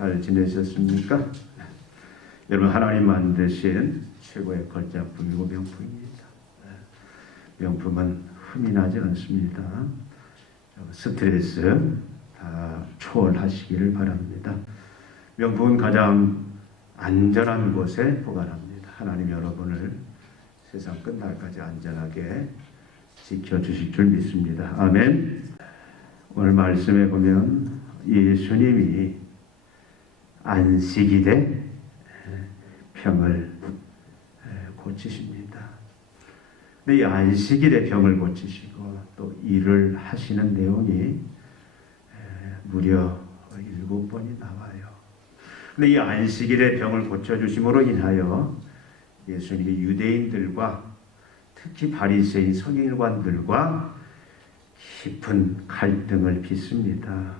잘 지내셨습니까? 여러분, 하나님 만드신 최고의 걸작품이고 명품입니다. 명품은 흠이 나지 않습니다. 스트레스 다 초월하시기를 바랍니다. 명품은 가장 안전한 곳에 보관합니다. 하나님 여러분을 세상 끝날까지 안전하게 지켜주실 줄 믿습니다. 아멘. 오늘 말씀에 보면 예수님이 안식일에 병을 고치십니다. 근데 이 안식일에 병을 고치시고 또 일을 하시는 내용이 무려 7번이 나와요. 근데 이 안식일에 병을 고쳐주심으로 인하여 예수님이 유대인들과 특히 바리새인 서기관들과 깊은 갈등을 빚습니다.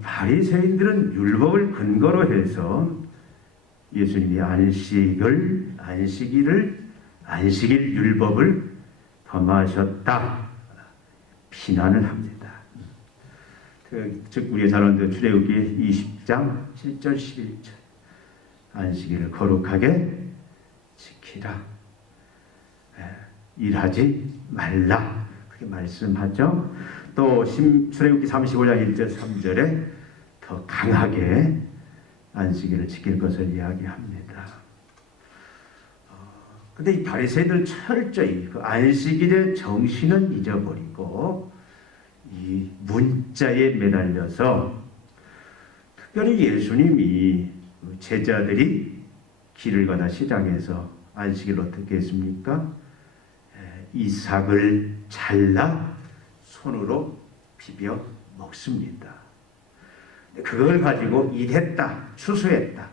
바리새인들은 율법을 근거로 해서 예수님이 안식일 율법을 범하셨다 비난을 합니다. 즉 우리가 잘 아는 출애굽기 20장 7절 11절 안식일을 거룩하게 지키라, 일하지 말라, 그렇게 말씀하죠. 또 출애굽기 35장 1절 3절에 더 강하게 안식일을 지킬 것을 이야기합니다. 근데 이 바리새인들 철저히 그 안식일의 정신은 잊어버리고 이 문자에 매달려서, 특별히 예수님이 제자들이 길을 가다 시장에서 안식일 어떻게 했습니까? 이삭을 잘라 손으로 비벼 먹습니다. 그걸 가지고 일했다, 추수했다,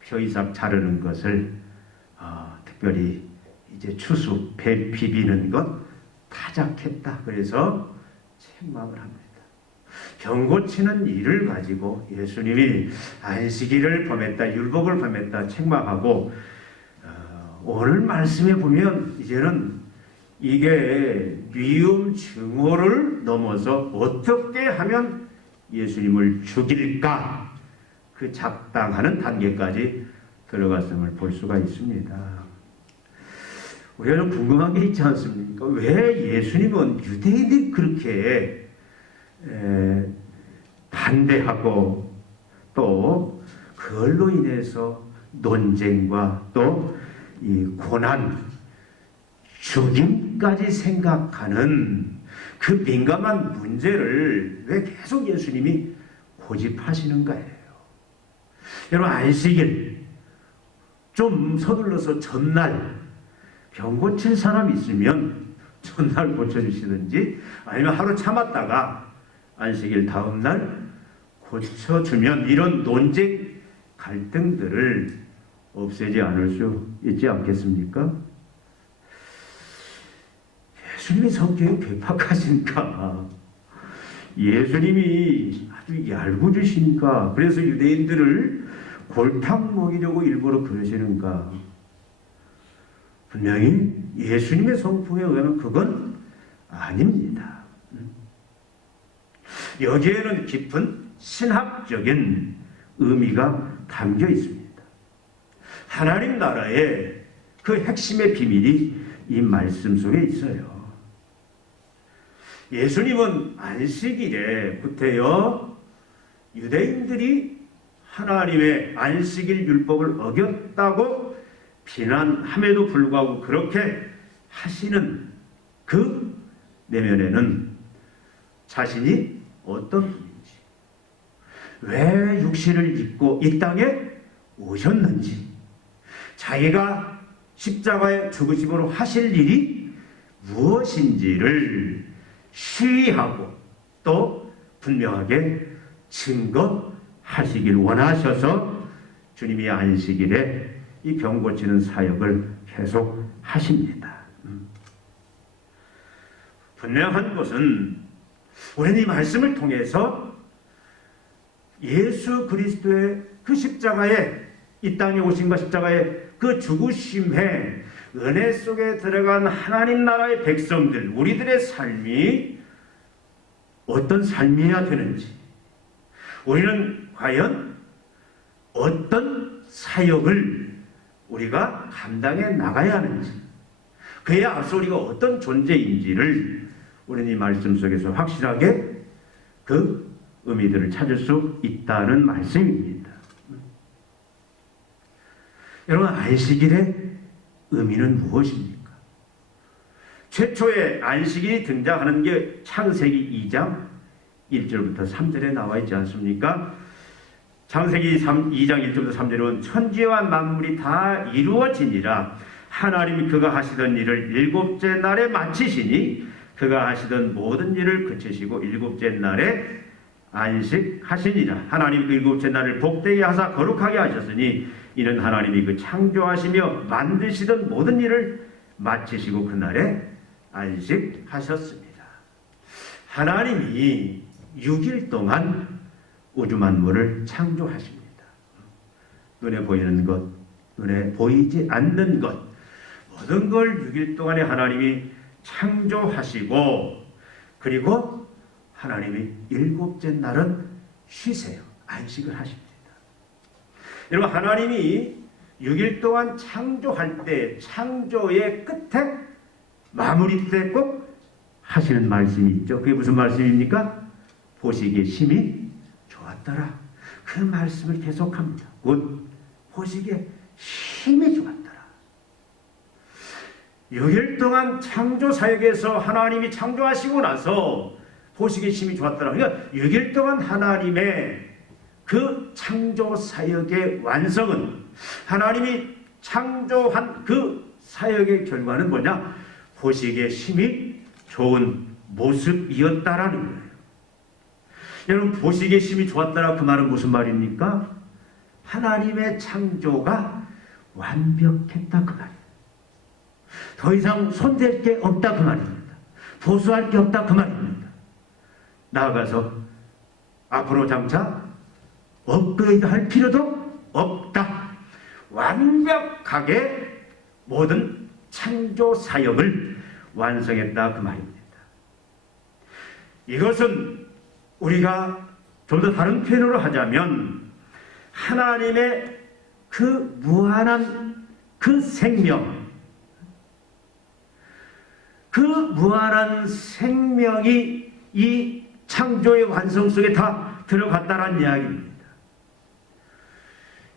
벼이삭 자르는 것을 특별히 이제 추수, 배 비비는 것 타작했다. 그래서 책망을 합니다. 병 고치는 일을 가지고 예수님이 안식일을 범했다, 율법을 범했다 책망하고, 오늘 말씀에 보면 이제는 이게 위험 증오를 넘어서 어떻게 하면 예수님을 죽일까, 그 작당하는 단계까지 들어갔음을 볼 수가 있습니다. 우리가 좀 궁금한 게 있지 않습니까? 왜 예수님은 유대인들이 그렇게 반대하고 또 그걸로 인해서 논쟁과 또 이 고난, 죽임까지 생각하는 그 민감한 문제를 왜 계속 예수님이 고집하시는가예요. 여러분, 안식일 좀 서둘러서 전날 병 고칠 사람 있으면 전날 고쳐주시든지, 아니면 하루 참았다가 안식일 다음날 고쳐주면 이런 논쟁 갈등들을 없애지 않을 수 있지 않겠습니까? 예수님의 성격이 괴팍하신가? 예수님이 아주 얄궂으신가? 그래서 유대인들을 골탕 먹이려고 일부러 그러시는가? 분명히 예수님의 성품에 의하면 그건 아닙니다. 여기에는 깊은 신학적인 의미가 담겨 있습니다. 하나님 나라의 그 핵심의 비밀이 이 말씀 속에 있어요. 예수님은 안식일에부터요, 유대인들이 하나님의 안식일 율법을 어겼다고 비난함에도 불구하고 그렇게 하시는 그 내면에는 자신이 어떤 분인지, 왜 육신을 입고 이 땅에 오셨는지, 자기가 십자가에 죽으심으로 하실 일이 무엇인지를 시의하고 또 분명하게 증거하시길 원하셔서 주님이 안식일에 이 병 고치는 사역을 계속 하십니다. 분명한 것은 우리는 이 말씀을 통해서 예수 그리스도의 그 십자가에, 이 땅에 오신과 십자가의 그 죽으심에 은혜 속에 들어간 하나님 나라의 백성들, 우리들의 삶이 어떤 삶이어야 되는지, 우리는 과연 어떤 사역을 우리가 감당해 나가야 하는지, 그에 앞서 우리가 어떤 존재인지를 우리는 이 말씀 속에서 확실하게 그 의미들을 찾을 수 있다는 말씀입니다. 여러분, 안식일의 의미는 무엇입니까? 최초의 안식일이 등장하는 게 창세기 2장 1절부터 3절에 나와 있지 않습니까? 창세기 2장 1절부터 3절은 천지와 만물이 다 이루어지니라 하나님이 그가 하시던 일을 일곱째 날에 마치시니 그가 하시던 모든 일을 그치시고 일곱째 날에 안식하시니라. 하나님 그 일곱째 날을 복되게 하사 거룩하게 하셨으니 이는 하나님이 그 창조하시며 만드시던 모든 일을 마치시고 그날에 안식하셨습니다. 하나님이 6일 동안 우주 만물을 창조하십니다. 눈에 보이는 것, 눈에 보이지 않는 것, 모든 걸 6일 동안에 하나님이 창조하시고, 그리고 하나님이 일곱째 날은 쉬세요. 안식을 하십니다. 여러분, 하나님이 6일 동안 창조할 때 창조의 끝에 마무리 때 꼭 하시는 말씀이 있죠. 그게 무슨 말씀입니까? 보시기에 심히 좋았더라. 그 말씀을 계속합니다. 곧 보시기에 심히 좋았더라. 6일 동안 창조 사역에서 하나님이 창조하시고 나서 보시기에 심히 좋았더라. 그러니까 6일 동안 하나님의 그 창조 사역의 완성은, 하나님이 창조한 그 사역의 결과는 뭐냐? 보시기에 심히 좋은 모습이었다라는 거예요. 여러분, 보시기에 심히 좋았다라 그 말은 무슨 말입니까? 하나님의 창조가 완벽했다 그 말이에요. 더 이상 손댈 게 없다 그 말입니다. 보수할 게 없다 그 말입니다. 나아가서 앞으로 장차 업그레이드 할 필요도 없다. 완벽하게 모든 창조 사역을 완성했다 그 말입니다. 이것은 우리가 좀 더 다른 표현으로 하자면 하나님의 그 무한한 그 생명, 그 무한한 생명이 이 창조의 완성 속에 다 들어갔다는 이야기입니다.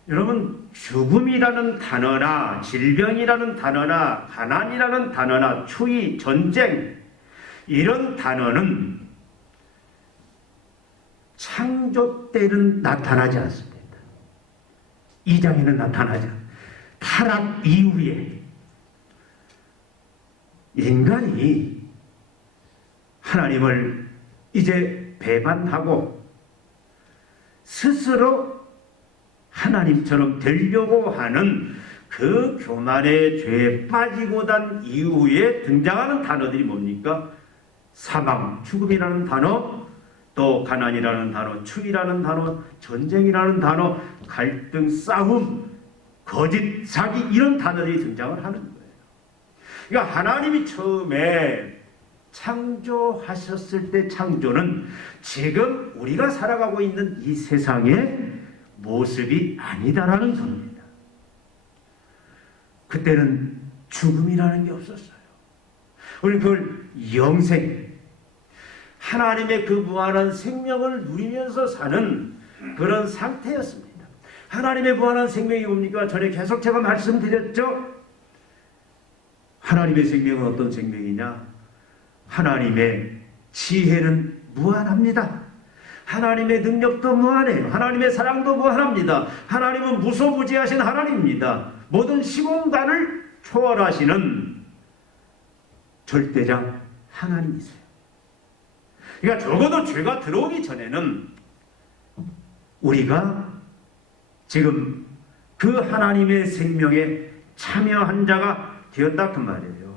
여러분, 죽음이라는 단어나 질병이라는 단어나 가난이라는 단어나 추위, 전쟁, 이런 단어는 창조 때는 나타나지 않습니다. 2장에는 나타나지 않습니다. 타락 이후에 인간이 하나님을 이제 배반하고 스스로 하나님처럼 되려고 하는 그 교만의 죄에 빠지고 난 이후에 등장하는 단어들이 뭡니까? 사망, 죽음이라는 단어, 또 가난이라는 단어, 추위라는 단어, 전쟁이라는 단어, 갈등, 싸움, 거짓, 사기, 이런 단어들이 등장을 하는 거예요. 그러니까 하나님이 처음에 창조하셨을 때 창조는 지금 우리가 살아가고 있는 이 세상의 모습이 아니다라는 소리입니다. 그때는 죽음이라는 게 없었어요. 우리 그걸 영생, 하나님의 그 무한한 생명을 누리면서 사는 그런 상태였습니다. 하나님의 무한한 생명이 뭡니까? 전에 계속 제가 말씀드렸죠. 하나님의 생명은 어떤 생명이냐? 하나님의 지혜는 무한합니다. 하나님의 능력도 무한해요. 하나님의 사랑도 무한합니다. 하나님은 무소부지하신 하나님입니다. 모든 시공간을 초월하시는 절대자 하나님이세요. 그러니까 적어도 죄가 들어오기 전에는 우리가 지금 그 하나님의 생명에 참여한 자가 되었다 그 말이에요.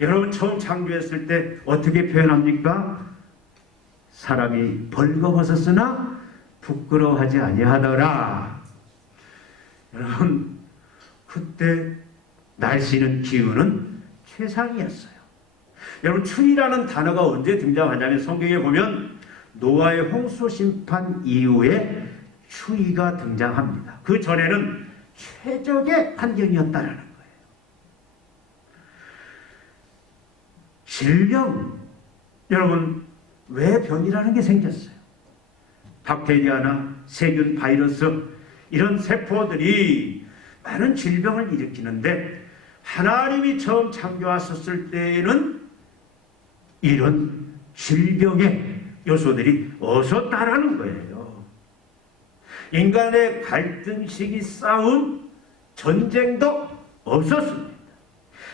여러분, 처음 창조했을 때 어떻게 표현합니까? 사람이 벌거벗었으나 부끄러워하지 아니하더라. 여러분, 그때 날씨는 기후는 최상이었어요. 여러분, 추위라는 단어가 언제 등장하냐면 성경에 보면 노아의 홍수 심판 이후에 추위가 등장합니다. 그 전에는 최적의 환경이었다라는 거예요. 질병, 여러분 왜 병이라는 게 생겼어요? 박테리아나 세균, 바이러스 이런 세포들이 많은 질병을 일으키는데 하나님이 처음 창조하셨을 때에는 이런 질병의 요소들이 없었다라는 거예요. 인간의 갈등식이 싸움, 전쟁도 없었습니다.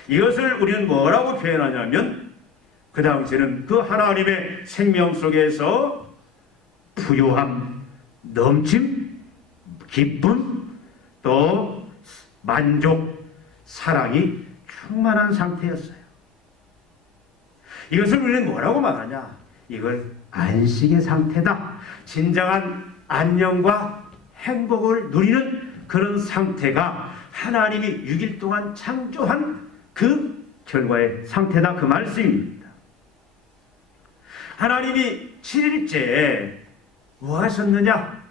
이것을 우리는 뭐라고 표현하냐면 그 당시에는 그 하나님의 생명 속에서 부요함, 넘침, 기쁨, 또 만족, 사랑이 충만한 상태였어요. 이것을 우리는 뭐라고 말하냐? 이걸 안식의 상태다. 진정한 안녕과 행복을 누리는 그런 상태가 하나님이 6일 동안 창조한 그 결과의 상태다. 그 말씀입니다. 하나님이 7일째에 뭐 하셨느냐?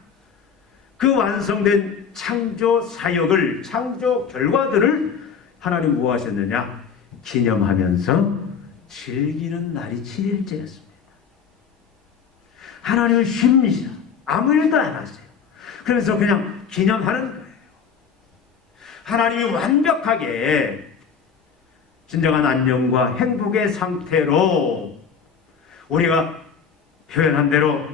그 완성된 창조 사역을, 창조 결과들을 하나님 뭐 하셨느냐? 기념하면서 즐기는 날이 7일째였습니다. 하나님은 쉽니다. 아무 일도 안 하세요. 그래서 그냥 기념하는 거예요. 하나님이 완벽하게 진정한 안녕과 행복의 상태로 우리가 표현한 대로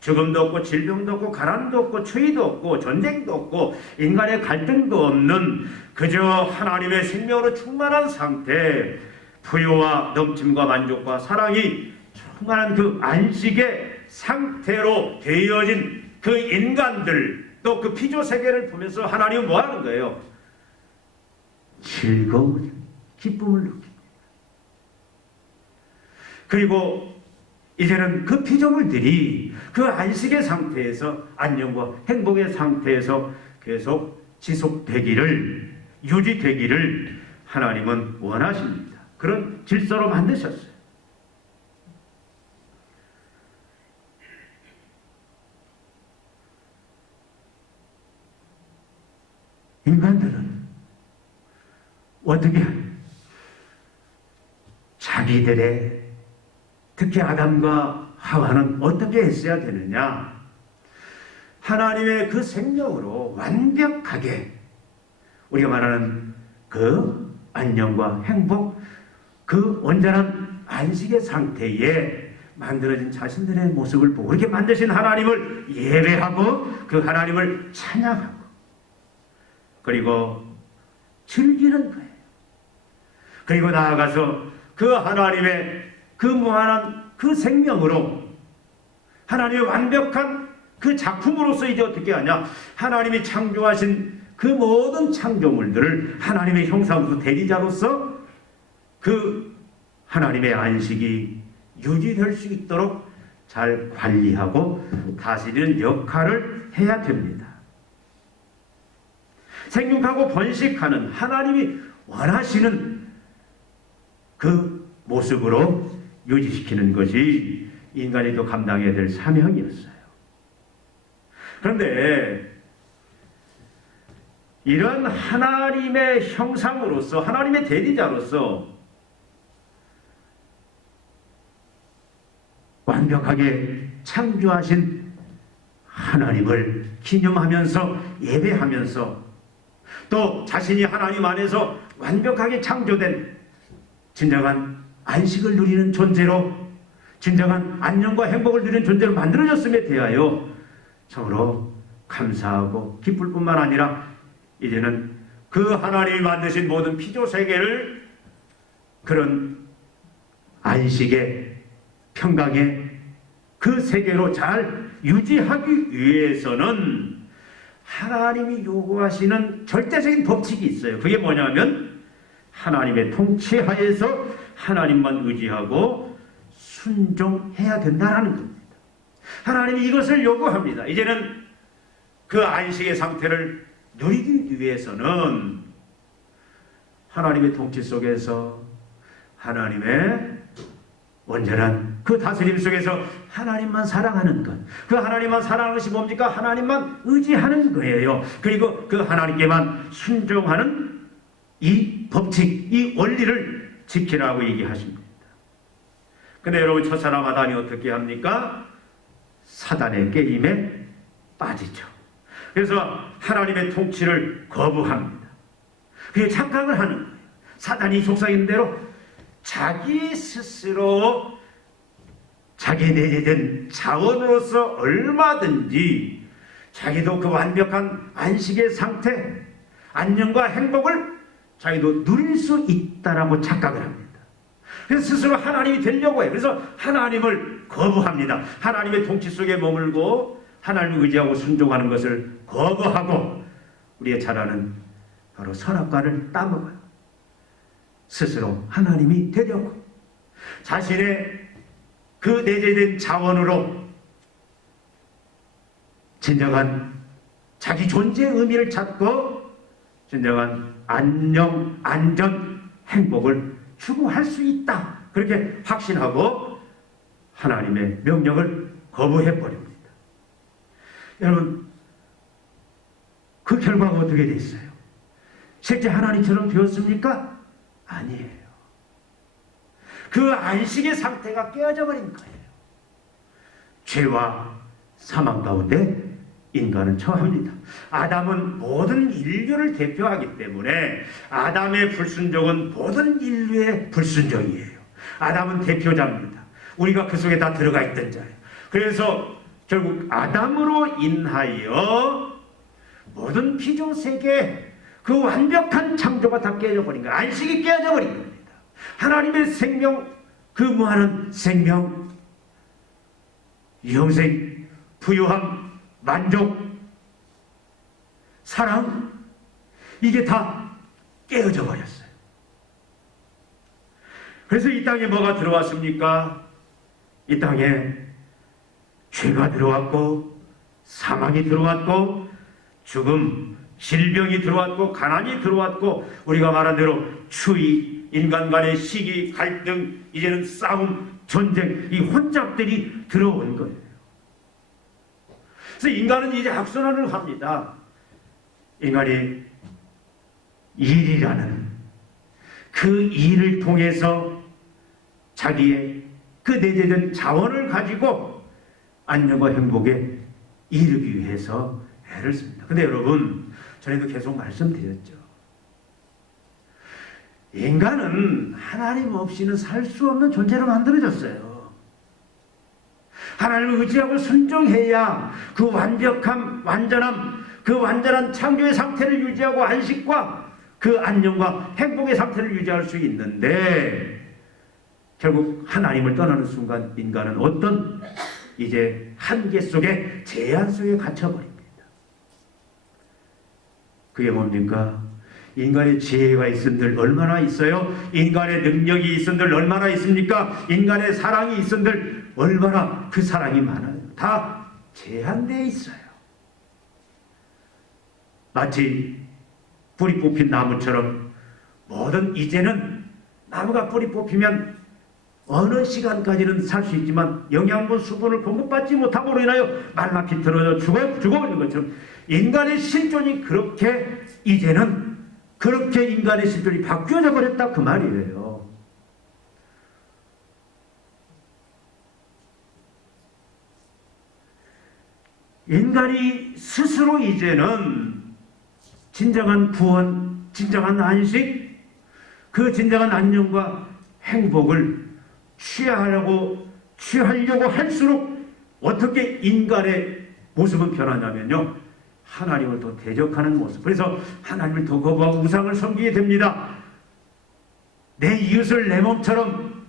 죽음도 없고 질병도 없고 가난도 없고 추위도 없고 전쟁도 없고 인간의 갈등도 없는 그저 하나님의 생명으로 충만한 상태, 부요와 넘침과 만족과 사랑이 충만한 그 안식의 상태로 되어진 그 인간들, 또 그 피조 세계를 보면서 하나님은 뭐 하는 거예요? 즐거운 기쁨을 느낍니다. 그리고 이제는 그 피조물들이 그 안식의 상태에서 안녕과 행복의 상태에서 계속 지속되기를, 유지되기를 하나님은 원하십니다. 그런 질서로 만드셨어요. 인간들은 어떻게 자기들의, 특히 아담과 하와는 어떻게 했어야 되느냐? 하나님의 그 생명으로 완벽하게 우리가 말하는 그 안녕과 행복, 그 온전한 안식의 상태에 만들어진 자신들의 모습을 보고 그렇게 만드신 하나님을 예배하고 그 하나님을 찬양하고 그리고 즐기는 거예요. 그리고 나아가서 그 하나님의 그 무한한 그 생명으로 하나님의 완벽한 그 작품으로서 이제 어떻게 하냐? 하나님이 창조하신 그 모든 창조물들을 하나님의 형상으로서 대리자로서 그 하나님의 안식이 유지될 수 있도록 잘 관리하고 다스리는 역할을 해야 됩니다. 생육하고 번식하는 하나님이 원하시는 그 모습으로 유지시키는 것이 인간이 또 감당해야 될 사명이었어요. 그런데 이런 하나님의 형상으로서, 하나님의 대리자로서 완벽하게 창조하신 하나님을 기념하면서 예배하면서 또 자신이 하나님 안에서 완벽하게 창조된 진정한 안식을 누리는 존재로, 진정한 안녕과 행복을 누리는 존재로 만들어졌음에 대하여 참으로 감사하고 기쁠 뿐만 아니라 이제는 그 하나님이 만드신 모든 피조세계를 그런 안식의 평강의 그 세계로 잘 유지하기 위해서는 하나님이 요구하시는 절대적인 법칙이 있어요. 그게 뭐냐면 하나님의 통치하에서 하나님만 의지하고 순종해야 된다는 겁니다. 하나님이 이것을 요구합니다. 이제는 그 안식의 상태를 누리기 위해서는 하나님의 통치 속에서 하나님의 온전한 그 다스림 속에서 하나님만 사랑하는 것, 그 하나님만 사랑하는 것이 뭡니까? 하나님만 의지하는 거예요. 그리고 그 하나님께만 순종하는 이 법칙, 이 원리를 지키라고 얘기하십니다. 근데 여러분, 첫사람 아담이 어떻게 합니까? 사단의 게임에 빠지죠. 그래서 하나님의 통치를 거부합니다. 그게 착각을 하는 거예요. 사단이 속삭이는 대로 자기 스스로 자기 내재된 자원으로서 얼마든지 자기도 그 완벽한 안식의 상태, 안녕과 행복을 자기도 누릴 수 있다라고 착각을 합니다. 그래서 스스로 하나님이 되려고 해요. 그래서 하나님을 거부합니다. 하나님의 통치 속에 머물고 하나님을 의지하고 순종하는 것을 거부하고 우리의 잘 아는 바로 선악과를 따먹어요. 스스로 하나님이 되려고 자신의 그 내재된 자원으로 진정한 자기 존재의 의미를 찾고 진정한 안녕, 안전, 행복을 추구할 수 있다. 그렇게 확신하고 하나님의 명령을 거부해버립니다. 여러분, 그 결과가 어떻게 됐어요? 실제 하나님처럼 되었습니까? 아니에요. 그 안식의 상태가 깨어져 버린 거예요. 죄와 사망 가운데 인간은 처합니다. 아담은 모든 인류를 대표하기 때문에 아담의 불순종은 모든 인류의 불순종이에요. 아담은 대표자입니다. 우리가 그 속에 다 들어가 있던 자예요. 그래서 결국 아담으로 인하여 모든 피조세계 그 완벽한 창조가 다 깨져버린 거예요. 안식이 깨져버린 겁니다. 하나님의 생명, 그 무한한 생명, 영생, 부유함, 만족, 사랑, 이게 다 깨어져 버렸어요. 그래서 이 땅에 뭐가 들어왔습니까? 이 땅에 죄가 들어왔고 사망이 들어왔고 죽음, 질병이 들어왔고 가난이 들어왔고 우리가 말한 대로 추위, 인간 간의 시기, 갈등, 이제는 싸움, 전쟁, 이 혼잡들이 들어온 거예요. 그래서 인간은 이제 악순환을 합니다. 인간이 일이라는 그 일을 통해서 자기의 그 내재된 자원을 가지고 안녕과 행복에 이르기 위해서 애를 씁니다. 근데 여러분, 전에도 계속 말씀드렸죠. 인간은 하나님 없이는 살 수 없는 존재로 만들어졌어요. 하나님을 의지하고 순종해야 그 완벽함, 완전함, 그 완전한 창조의 상태를 유지하고 안식과 그 안녕과 행복의 상태를 유지할 수 있는데 결국 하나님을 떠나는 순간 인간은 어떤 이제 한계 속에 제한 속에 갇혀버립니다. 그게 뭡니까? 인간의 지혜가 있은들 얼마나 있어요? 인간의 능력이 있은들 얼마나 있습니까? 인간의 사랑이 있은들 얼마나 그 사랑이 많아요. 다 제한되어 있어요. 마치 뿌리 뽑힌 나무처럼 모든 이제는 나무가 뿌리 뽑히면 어느 시간까지는 살 수 있지만 영양분, 수분을 공급받지 못함으로 인하여 말라피 들어져 죽어버리는 것처럼 인간의 실존이 그렇게 이제는 그렇게 인간의 실존이 바뀌어져 버렸다 그 말이에요. 인간이 스스로 이제는 진정한 구원, 진정한 안식, 그 진정한 안녕과 행복을 취하려고 할수록 어떻게 인간의 모습은 변하냐면요, 하나님을 더 대적하는 모습. 그래서 하나님을 더 거부하고 우상을 섬기게 됩니다. 내 이웃을 내 몸처럼,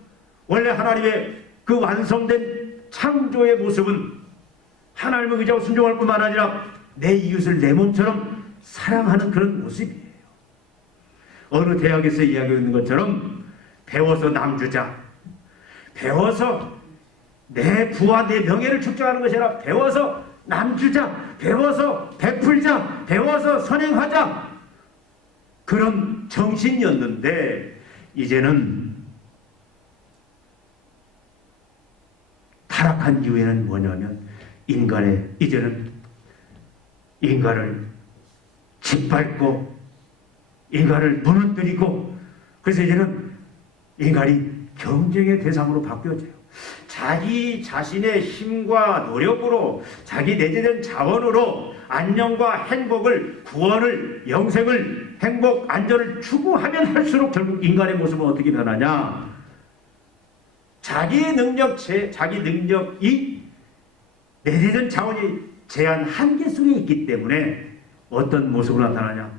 원래 하나님의 그 완성된 창조의 모습은 하나님을 의지하고 순종할 뿐만 아니라 내 이웃을 내 몸처럼 사랑하는 그런 모습이에요. 어느 대학에서 이야기하고 있는 것처럼 배워서 남주자, 배워서 내 부와 내 명예를 축적하는 것이 아니라 배워서 남주자, 배워서 베풀자, 배워서 선행하자, 그런 정신이었는데 이제는 타락한 이유에는 뭐냐면 이제는 인간을 짓밟고 인간을 무너뜨리고, 그래서 이제는 인간이 경쟁의 대상으로 바뀌어져요. 자기 자신의 힘과 노력으로, 자기 내재된 자원으로 안녕과 행복을, 구원을, 영생을, 행복, 안전을 추구하면 할수록 결국 인간의 모습은 어떻게 변하냐? 자기 능력이 내재된 자원이 제한 한계 속에 있기 때문에 어떤 모습으로 나타나냐?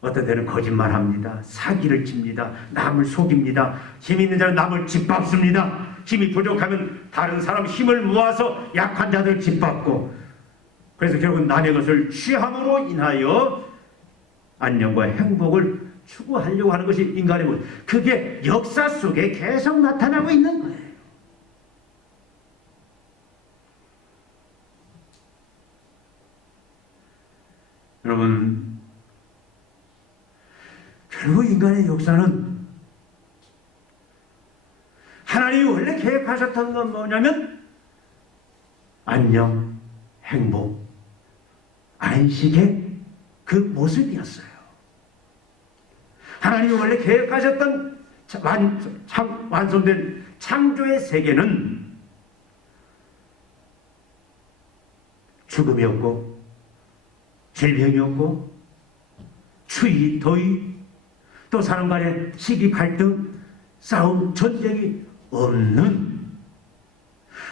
어떤 때는 거짓말합니다. 사기를 칩니다. 남을 속입니다. 힘 있는 자는 남을 짓밟습니다. 힘이 부족하면 다른 사람 힘을 모아서 약한 자들 짓밟고, 그래서 결국 남의 것을 취함으로 인하여 안녕과 행복을 추구하려고 하는 것이 인간의 모습. 그게 역사 속에 계속 나타나고 있는 거예요. 여러분, 결국 인간의 역사는 하나님이 원래 계획하셨던 건 뭐냐면 안녕, 행복, 안식의 그 모습이었어요. 하나님이 원래 계획하셨던 완성된 창조의 세계는 죽음이 없고 질병이 없고 추위, 더위, 또 사람 간의 시기, 갈등, 싸움, 전쟁이 없는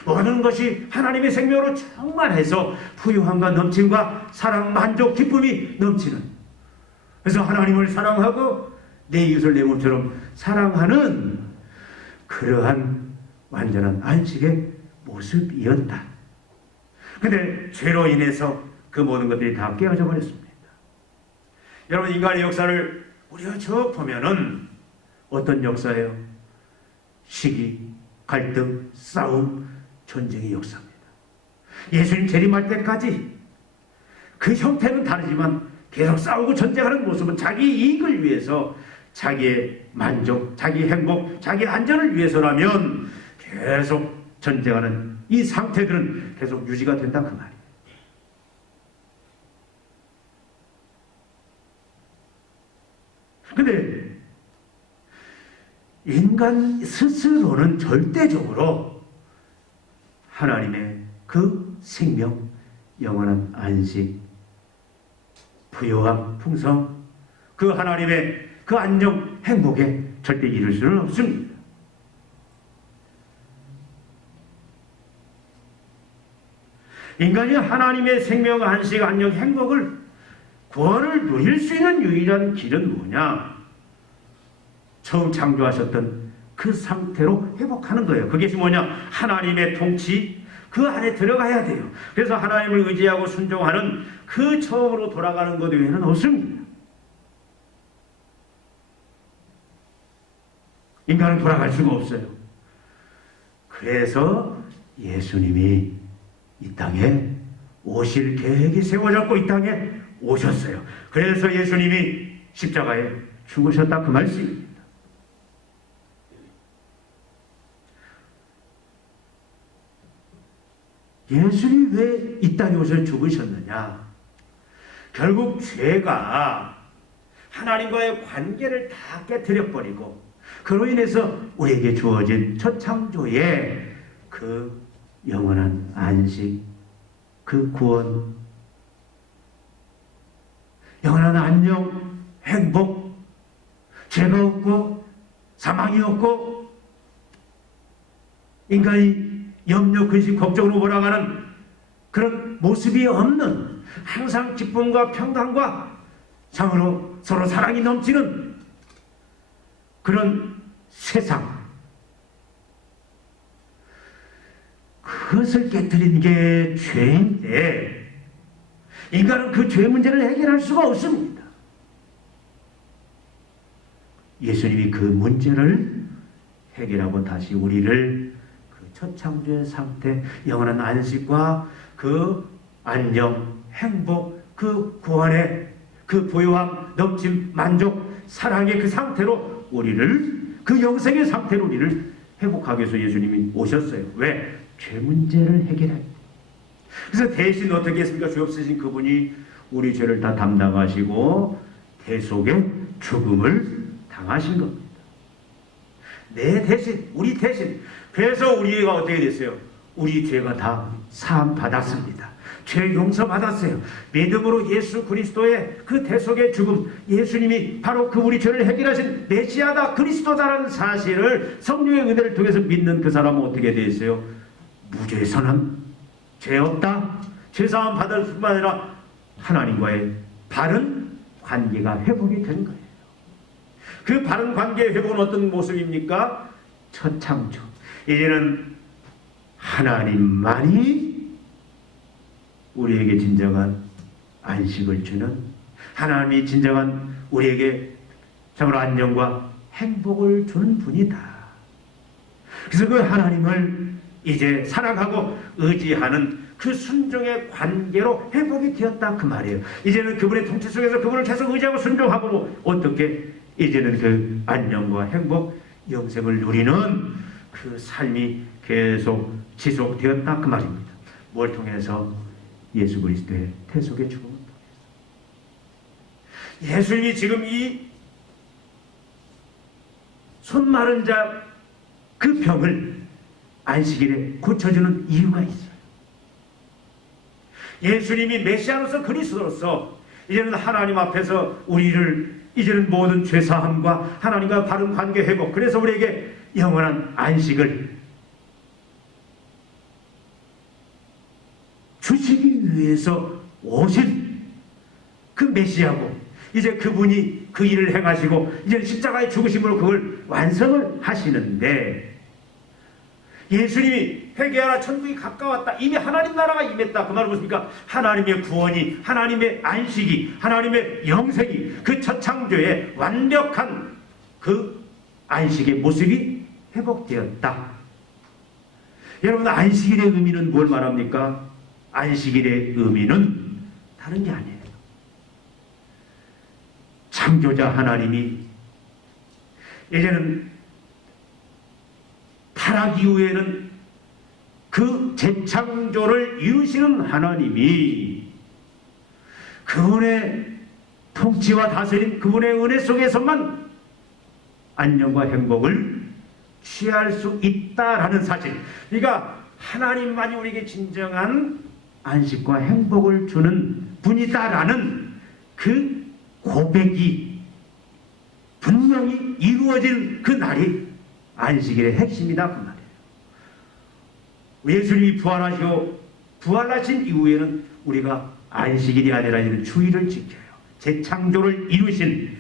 모든 것이 하나님의 생명으로 충만해서 부유함과 넘침과 사랑, 만족, 기쁨이 넘치는, 그래서 하나님을 사랑하고 내 이웃을 내 몸처럼 사랑하는 그러한 완전한 안식의 모습이었다. 근데 죄로 인해서 그 모든 것들이 다 깨어져 버렸습니다. 여러분, 인간의 역사를 우리가 쭉 보면은 어떤 역사예요? 시기, 갈등, 싸움, 전쟁의 역사입니다. 예수님 재림할 때까지 그 형태는 다르지만 계속 싸우고 전쟁하는 모습은 자기 이익을 위해서, 자기의 만족, 자기 행복, 자기 안전을 위해서라면 계속 전쟁하는 이 상태들은 계속 유지가 된다, 그 말이에요. 근데 인간 스스로는 절대적으로 하나님의 그 생명, 영원한 안식, 부요함, 풍성, 그 하나님의 그 안녕, 행복에 절대 이룰 수는 없습니다. 인간이 하나님의 생명, 안식, 안녕, 행복을, 구원을 누릴 수 있는 유일한 길은 뭐냐? 처음 창조하셨던 그 상태로 회복하는 거예요. 그것이 뭐냐? 하나님의 통치, 그 안에 들어가야 돼요. 그래서 하나님을 의지하고 순종하는 그 처음으로 돌아가는 것 외에는 없습니다. 인간은 돌아갈 수가 없어요. 그래서 예수님이 이 땅에 오실 계획이 세워졌고 이 땅에 오셨어요. 그래서 예수님이 십자가에 죽으셨다, 그 말씀입니다. 예수님이 왜 이 땅에 오셔서 죽으셨느냐? 결국 죄가 하나님과의 관계를 다 깨뜨려버리고, 그로 인해서 우리에게 주어진 첫 창조의 그 영원한 안식, 그 구원, 영원한 안녕, 행복, 죄가 없고 사망이 없고 인간이 염려, 근심, 걱정으로 몰아가는 그런 모습이 없는, 항상 기쁨과 평강과 상으로 서로 사랑이 넘치는 그런 세상, 그것을 깨뜨린 게 죄인데 인간은 그 죄 문제를 해결할 수가 없습니다. 예수님이 그 문제를 해결하고 다시 우리를 그 첫 창조의 상태, 영원한 안식과 그 안녕, 행복, 그 구원의 그 부요함, 넘침, 만족, 사랑의 그 상태로 우리를, 그 영생의 상태로 우리를 회복하기 위해서 예수님이 오셨어요. 왜? 죄 문제를 해결합니다. 그래서 대신 어떻게 했습니까? 죄 없으신 그분이 우리 죄를 다 담당하시고 대속의 죽음을 당하신 겁니다. 내 대신, 우리 대신. 그래서 우리가 어떻게 됐어요? 우리 죄가 다 사함 받았습니다. 죄 용서 받았어요. 믿음으로 예수 그리스도의 그 대속의 죽음, 예수님이 바로 그 우리 죄를 해결하신 메시아다, 그리스도다라는 사실을 성령의 은혜를 통해서 믿는 그 사람은 어떻게 됐어요? 무죄 선언, 죄 없다, 죄사함 받을 뿐만 아니라 하나님과의 바른 관계가 회복이 된 거예요. 그 바른 관계의 회복은 어떤 모습입니까? 첫 창조. 이제는 하나님만이 우리에게 진정한 안식을 주는, 하나님이 진정한 우리에게 참으로 안정과 행복을 주는 분이다. 그래서 그 하나님을 이제 사랑하고 의지하는 그 순종의 관계로 회복이 되었다 그 말이에요. 이제는 그분의 통치 속에서 그분을 계속 의지하고 순종하고 어떻게 이제는 그 안녕과 행복, 영생을 누리는 그 삶이 계속 지속되었다 그 말입니다. 뭘 통해서? 예수 그리스도의 대속의 죽음을 통해서. 예수님이 지금 이 손 마른 자 그 병을 안식일에 고쳐주는 이유가 있어요. 예수님이 메시아로서 그리스도로서 이제는 하나님 앞에서 우리를 이제는 모든 죄사함과 하나님과 바른 관계 회복, 그래서 우리에게 영원한 안식을 주시기 위해서 오신 그 메시아고, 이제 그분이 그 일을 행하시고 이제 십자가의 죽으심으로 그걸 완성을 하시는데, 예수님이 회개하라 천국이 가까웠다, 이미 하나님 나라가 임했다 그 말은 무엇입니까? 하나님의 구원이, 하나님의 안식이, 하나님의 영생이 그 첫 창조의 완벽한 그 안식의 모습이 회복되었다. 여러분, 안식일의 의미는 뭘 말합니까? 안식일의 의미는 다른 게 아니에요. 창조자 하나님이 이제는 타락 이후에는 그 재창조를 이루시는 하나님이 그분의 통치와 다스림, 그분의 은혜 속에서만 안녕과 행복을 취할 수 있다라는 사실. 그러니까 하나님만이 우리에게 진정한 안식과 행복을 주는 분이다라는 그 고백이 분명히 이루어진 그 날이 안식일의 핵심이다 그 말이에요. 예수님이 부활하시고 부활하신 이후에는 우리가 안식일이 아니라 이런 주일을 지켜요. 재창조를 이루신,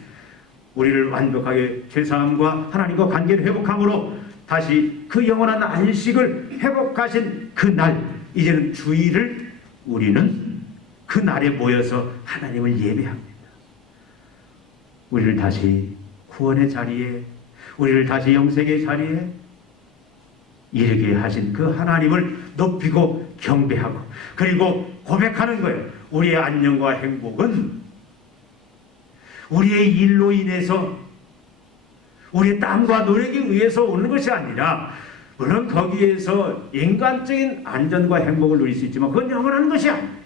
우리를 완벽하게 죄사함과 하나님과 관계를 회복함으로 다시 그 영원한 안식을 회복하신 그 날, 이제는 주일을 우리는 그 날에 모여서 하나님을 예배합니다. 우리를 다시 구원의 자리에, 우리를 다시 영생의 자리에 이르게 하신 그 하나님을 높이고 경배하고, 그리고 고백하는 거예요. 우리의 안녕과 행복은 우리의 일로 인해서, 우리의 땀과 노력에 의해서 오는 것이 아니라, 물론 거기에서 인간적인 안전과 행복을 누릴 수 있지만 그건 영원한 것이 아니에요.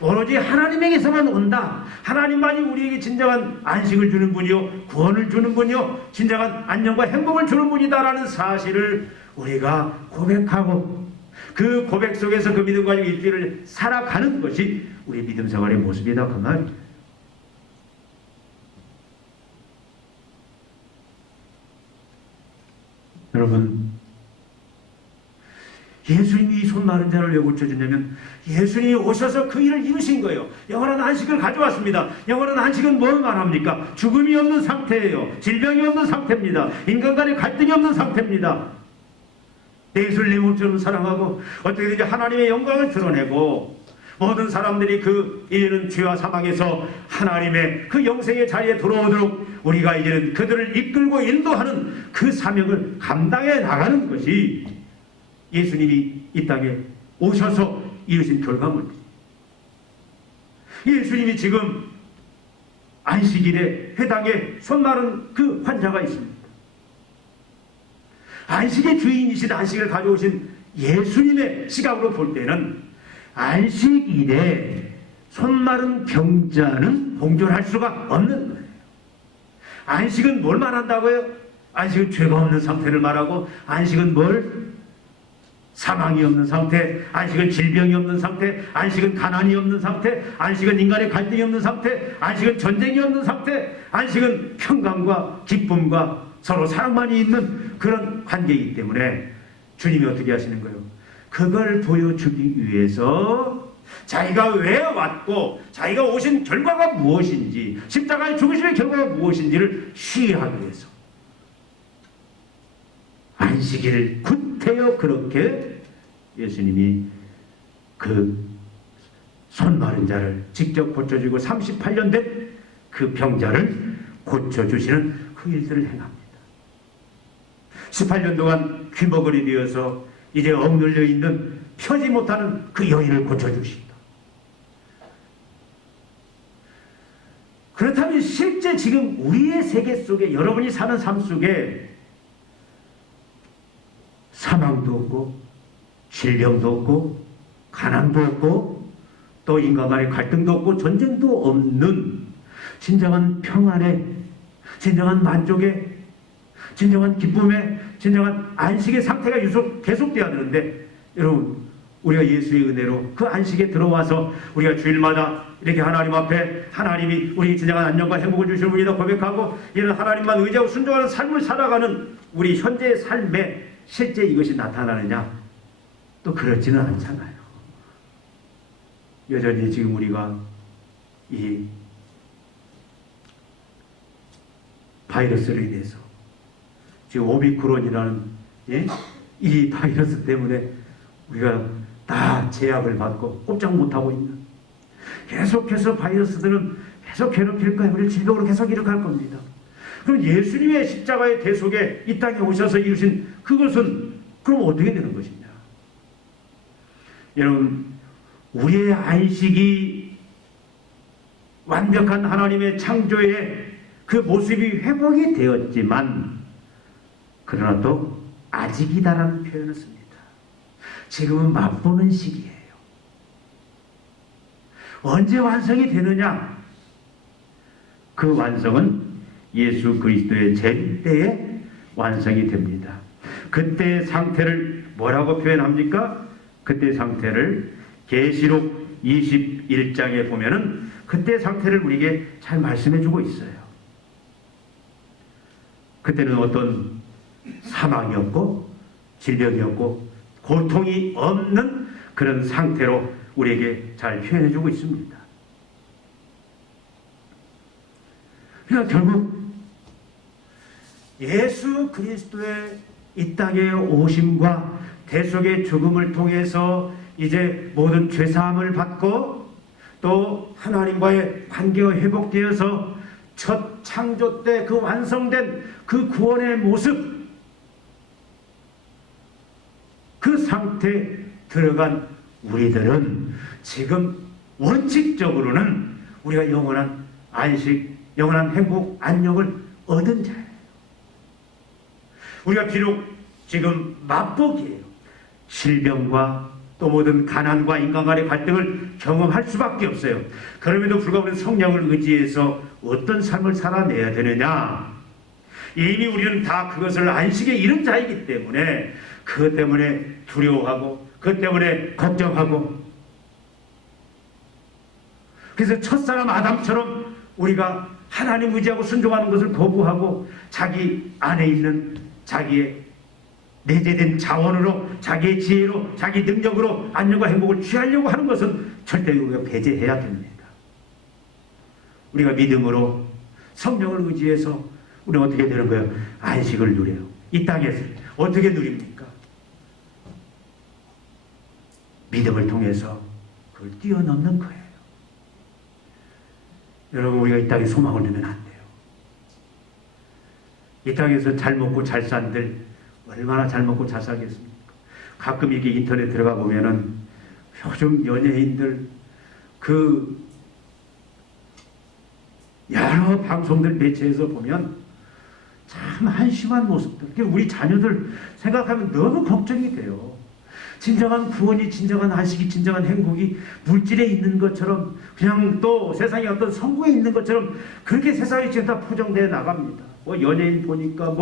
오로지 하나님에게서만 온다. 하나님만이 우리에게 진정한 안식을 주는 분이요, 구원을 주는 분이요, 진정한 안녕과 행복을 주는 분이다라는 사실을 우리가 고백하고, 그 고백 속에서 그 믿음과 일기를 살아가는 것이 우리 믿음 생활의 모습이다 그 말. 여러분, 예수님이 손 마른 자를 왜 고쳐주냐면 예수님이 오셔서 그 일을 이루신 거예요. 영원한 안식을 가져왔습니다. 영원한 안식은 뭘 말합니까? 죽음이 없는 상태예요. 질병이 없는 상태입니다. 인간 간의 갈등이 없는 상태입니다. 내 이웃을 내 몸처럼 사랑하고 어떻게든지 하나님의 영광을 드러내고, 모든 사람들이 그 이제는 죄와 사망에서 하나님의 그 영생의 자리에 돌아오도록 우리가 이제는 그들을 이끌고 인도하는 그 사명을 감당해 나가는 것이 예수님이 이 땅에 오셔서 이루신 결과물입니다. 예수님이 지금 안식일에 회당에 손 마른 그 환자가 있습니다. 안식의 주인이신, 안식을 가져오신 예수님의 시각으로 볼 때는 안식일에 손 마른 병자는 봉존할 수가 없는 거예요. 안식은 뭘 말한다고요? 안식은 죄가 없는 상태를 말하고, 안식은 뭘? 사망이 없는 상태, 안식은 질병이 없는 상태, 안식은 가난이 없는 상태, 안식은 인간의 갈등이 없는 상태, 안식은 전쟁이 없는 상태, 안식은 평강과 기쁨과 서로 사랑만이 있는 그런 관계이기 때문에 주님이 어떻게 하시는 거예요? 그걸 보여주기 위해서 자기가 왜 왔고 자기가 오신 결과가 무엇인지, 십자가의 죽으심의 결과가 무엇인지를 시해하기 위해서 안식일을 구태여 그렇게 예수님이 그 손 마른 자를 직접 고쳐주고 38년 된 그 병자를 고쳐주시는 그 일들을 행합니다. 18년 동안 귀머거리 되어서 이제 억눌려 있는 펴지 못하는 그 여인을 고쳐주십니다. 그렇다면 실제 지금 우리의 세계 속에, 여러분이 사는 삶 속에 사망도 없고 질병도 없고 가난도 없고 또 인간 간의 갈등도 없고 전쟁도 없는 진정한 평안에, 진정한 만족에, 진정한 기쁨에, 진정한 안식의 상태가 계속되어야 되는데, 여러분, 우리가 예수의 은혜로 그 안식에 들어와서 우리가 주일마다 이렇게 하나님 앞에 하나님이 우리 진정한 안녕과 행복을 주시는 분이다 고백하고 이런 하나님만 의지하고 순종하는 삶을 살아가는 우리 현재의 삶에 실제 이것이 나타나느냐? 또 그렇지는 않잖아요. 여전히 지금 우리가 이 바이러스로 인해서 지금 오미크론이라는 이 바이러스 때문에 우리가 다 제약을 받고 꼼짝 못하고 있는, 계속해서 바이러스들은 계속 괴롭힐 거예요. 우리를 질병으로 계속 일으킬 겁니다. 그럼 예수님의 십자가의 대속에 이 땅에 오셔서 이루신 그것은 그럼 어떻게 되는 것이냐? 여러분, 우리의 안식이 완벽한 하나님의 창조의 그 모습이 회복이 되었지만, 그러나 또 아직이다라는 표현을 씁니다. 지금은 맛보는 시기예요. 언제 완성이 되느냐? 그 완성은 예수 그리스도의 재림 때에 완성이 됩니다. 그때의 상태를 뭐라고 표현합니까? 그때의 상태를 계시록 21장에 보면은 그때의 상태를 우리에게 잘 말씀해 주고 있어요. 그때는 어떤 사망이 없고 질병이 없고 고통이 없는 그런 상태로 우리에게 잘 표현해 주고 있습니다. 그러니까 결국 예수 그리스도의 이 땅에 오심과 대속의 죽음을 통해서 이제 모든 죄사함을 받고 또 하나님과의 관계가 회복되어서 첫 창조 때 그 완성된 그 구원의 모습, 그 상태에 들어간 우리들은 지금 원칙적으로는 우리가 영원한 안식, 영원한 행복, 안녕을 얻은 자예요. 우리가 비록 지금 맛보기예요. 질병과 또 모든 가난과 인간 간의 갈등을 경험할 수밖에 없어요. 그럼에도 불구하고 성령을 의지해서 어떤 삶을 살아내야 되느냐? 이미 우리는 다 그것을 안식에 이른 자이기 때문에 그것 때문에 두려워하고 그것 때문에 걱정하고, 그래서 첫사람 아담처럼 우리가 하나님 의지하고 순종하는 것을 거부하고 자기 안에 있는 자기의 내재된 자원으로, 자기의 지혜로, 자기 능력으로 안녕과 행복을 취하려고 하는 것은 절대 우리가 배제해야 됩니다. 우리가 믿음으로 성령을 의지해서 우리는 어떻게 되는 거예요? 안식을 누려요. 이 땅에서 어떻게 누립니까? 믿음을 통해서 그걸 뛰어넘는 거예요. 여러분, 우리가 이 땅에 소망을 두면 안 돼요. 이 땅에서 잘 먹고 잘 산들 얼마나 잘 먹고 잘 살겠습니까? 가끔 이렇게 인터넷 들어가 보면은 요즘 연예인들 그 여러 방송들 매체에서 보면 참 한심한 모습들, 우리 자녀들 생각하면 너무 걱정이 돼요. 진정한 구원이, 진정한 안식이, 진정한 행복이 물질에 있는 것처럼, 그냥 또 세상에 어떤 성공에 있는 것처럼 그렇게 세상이 지금 다 포장되어 나갑니다. 뭐 연예인 보니까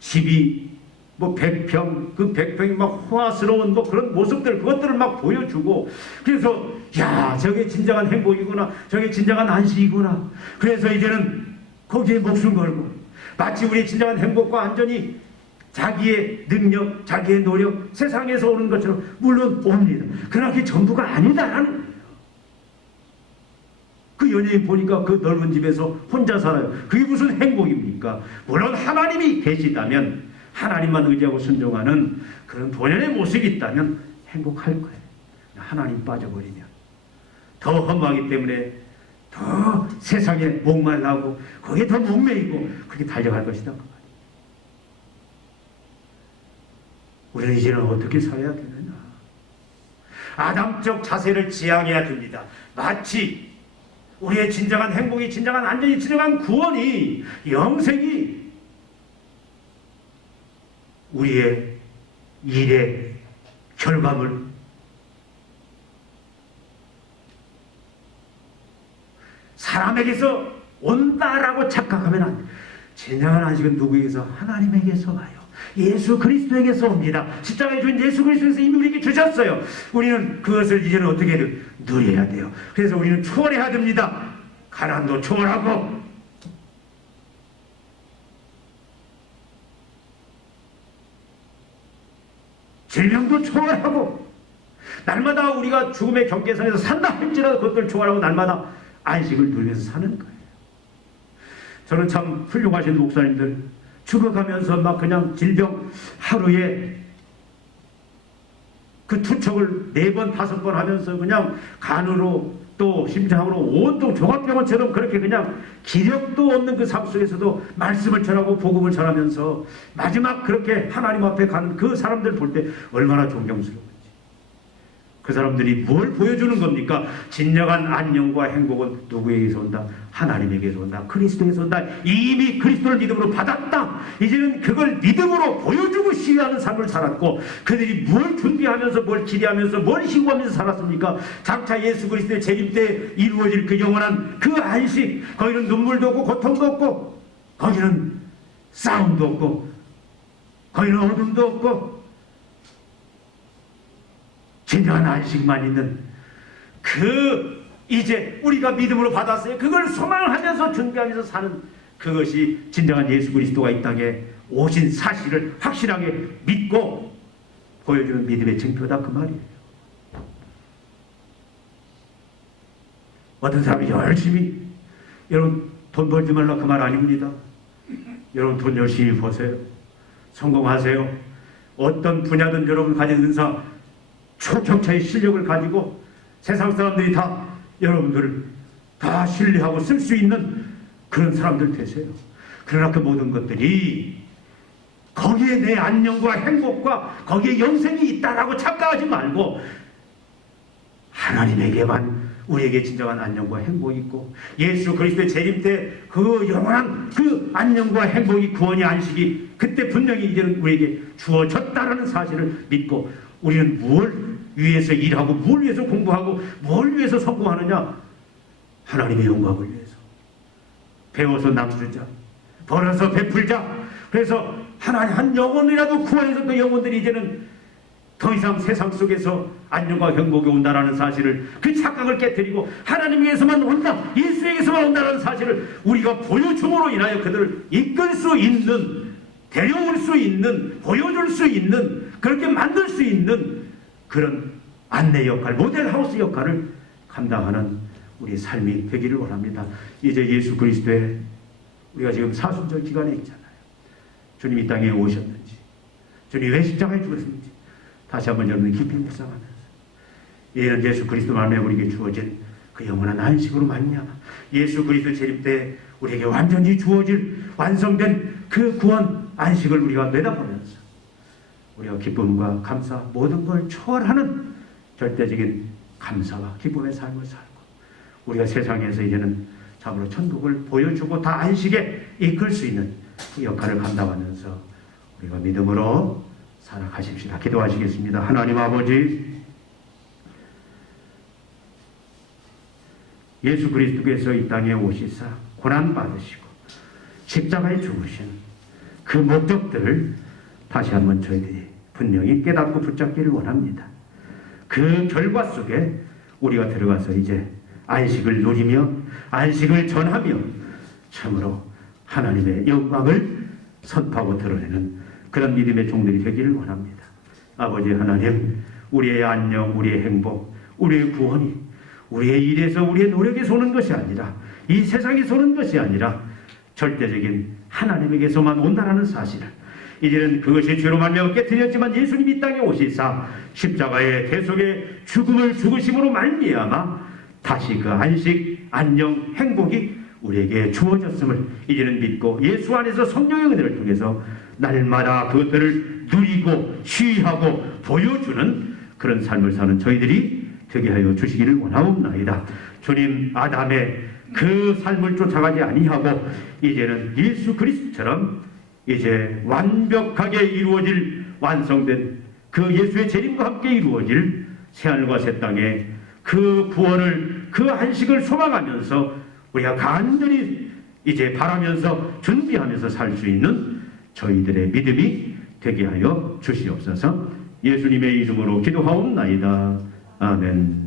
집이 100평, 그 100평이 막 호화스러운 그런 모습들, 그것들을 막 보여주고, 그래서 야, 저게 진정한 행복이구나, 저게 진정한 안식이구나. 그래서 이제는 거기에 목숨 걸고, 마치 우리의 진정한 행복과 안전이 자기의 능력, 자기의 노력, 세상에서 오는 것처럼 물론 옵니다. 그러나 그게 전부가 아니다라는 거예요. 그 연예인 보니까 그 넓은 집에서 혼자 살아요. 그게 무슨 행복입니까? 물론 하나님이 계시다면, 하나님만 의지하고 순종하는 그런 본연의 모습이 있다면 행복할 거예요. 하나님 빠져버리면 더 허무하기 때문에 더 세상에 목말라하고 거기에 더 목매이고 그렇게 달려갈 것이다. 우리는 이제는 어떻게 살아야 되느냐? 아담적 자세를 지향해야 됩니다. 마치 우리의 진정한 행복이, 진정한 안전이, 진정한 구원이, 영생이 우리의 일의 결과물, 사람에게서 온다라고 착각하면 안 돼요. 진정한 안식은 누구에게서? 하나님에게서 와요. 예수 그리스도에게서 옵니다. 십자가에 주신 예수 그리스도에서 이미 우리에게 주셨어요. 우리는 그것을 이제는 어떻게 해야 돼요? 누려야 돼요. 그래서 우리는 초월해야 됩니다. 가난도 초월하고, 질병도 초월하고, 날마다 우리가 죽음의 경계선에서 산다 할지라도 그것들 초월하고 날마다 안식을 누리면서 사는 거예요. 저는 참 훌륭하신 목사님들, 죽어가면서 막 그냥 질병 하루에 그 투척을 4번, 5번 하면서 그냥 간으로 또 심장으로 온통 종합병원처럼 그렇게 그냥 기력도 없는 그 삶 속에서도 말씀을 전하고 복음을 전하면서 마지막 그렇게 하나님 앞에 가는 그 사람들 볼 때 얼마나 존경스러운지. 그 사람들이 뭘 보여주는 겁니까? 진정한 안녕과 행복은 누구에게서 온다? 하나님에게서 온다. 그리스도에서 온다. 이미 그리스도를 믿음으로 받았다. 이제는 그걸 믿음으로 보여주고 시위하는 삶을 살았고, 그들이 뭘 준비하면서, 뭘 기대하면서, 뭘 희구하면서 살았습니까? 장차 예수 그리스도의 재림 때 이루어질 그 영원한 그 안식, 거기는 눈물도 없고 고통도 없고, 거기는 싸움도 없고, 거기는 어둠도 없고, 진정한 안식만 있는 그 이제 우리가 믿음으로 받았어요. 그걸 소망하면서 준비하면서 사는 그것이 진정한 예수 그리스도가 이 땅에 오신 사실을 확실하게 믿고 보여주는 믿음의 증표다, 그 말이에요. 어떤 사람이 열심히, 여러분 돈 벌지 말라 그 말 아닙니다. 여러분 돈 열심히 버세요. 성공하세요. 어떤 분야든 여러분 가진 은사, 초격차의 실력을 가지고 세상 사람들이 다 여러분들을 다 신뢰하고 쓸 수 있는 그런 사람들 되세요. 그러나 그 모든 것들이 거기에 내 안녕과 행복과 거기에 영생이 있다라고 착각하지 말고, 하나님에게만 우리에게 진정한 안녕과 행복이 있고, 예수 그리스도의 재림 때 그 영원한 그 안녕과 행복이, 구원이, 안식이 그때 분명히 이제는 우리에게 주어졌다라는 사실을 믿고, 우리는 뭘 위해서 일하고, 뭘 위해서 공부하고, 뭘 위해서 성공하느냐? 하나님의 영광을 위해서. 배워서 나누자, 벌어서 베풀자. 그래서 하나님 한 영혼이라도 구원해서 그 영혼들이 이제는 더 이상 세상 속에서 안녕과 행복이 온다라는 사실을, 그 착각을 깨뜨리고 하나님에게서만 온다, 예수에게서만 온다라는 사실을 우리가 보여줌으로 인하여 그들을 이끌 수 있는, 데려올 수 있는, 보여줄 수 있는, 그렇게 만들 수 있는 그런 안내 역할, 모델하우스 역할을 감당하는 우리 삶이 되기를 원합니다. 이제 예수 그리스도의, 우리가 지금 사순절 기간에 있잖아요. 주님이 이 땅에 오셨는지, 주님이 왜 십자가에 죽었는지 다시 한번 여러분 깊이 묵상하면서, 이는 예수 그리스도 말미암아 우리에게 주어진 그 영원한 안식으로 말미암아 예수 그리스도 재림 때 우리에게 완전히 주어질 완성된 그 구원 안식을 우리가 내다보면서 우리가 기쁨과 감사, 모든 걸 초월하는 절대적인 감사와 기쁨의 삶을 살고, 우리가 세상에서 이제는 참으로 천국을 보여주고 다 안식에 이끌 수 있는 그 역할을 감당하면서 우리가 믿음으로 살아가십시다. 기도하시겠습니다. 하나님 아버지, 예수 그리스도께서 이 땅에 오시사 고난받으시고 십자가에 죽으신 그 목적들을 다시 한번 저희들이 분명히 깨닫고 붙잡기를 원합니다. 그 결과 속에 우리가 들어가서 이제 안식을 누리며 안식을 전하며 참으로 하나님의 영광을 선포하고 드러내는 그런 믿음의 종들이 되기를 원합니다. 아버지 하나님, 우리의 안녕, 우리의 행복, 우리의 구원이 우리의 일에서 우리의 노력에서 오는 것이 아니라 이 세상에서 오는 것이 아니라 절대적인 하나님에게서만 온다라는 사실을 이제는 그것이 죄로 말미암아 깨뜨렸지만 예수님이 이 땅에 오시사 십자가의 대속의 죽음을 죽으심으로 말미암아 다시 그 안식, 안녕, 행복이 우리에게 주어졌음을 이제는 믿고 예수 안에서 성령의 은혜를 통해서 날마다 그것들을 누리고 시위하고 보여주는 그런 삶을 사는 저희들이 되게 하여 주시기를 원하옵나이다. 주님, 아담의 그 삶을 쫓아가지 아니하고 이제는 예수 그리스도처럼 이제 완벽하게 이루어질 완성된 그 예수의 재림과 함께 이루어질 새하늘과 새 땅에 그 구원을 그 안식을 소망하면서 우리가 간절히 이제 바라면서 준비하면서 살 수 있는 저희들의 믿음이 되게 하여 주시옵소서. 예수님의 이름으로 기도하옵나이다. 아멘.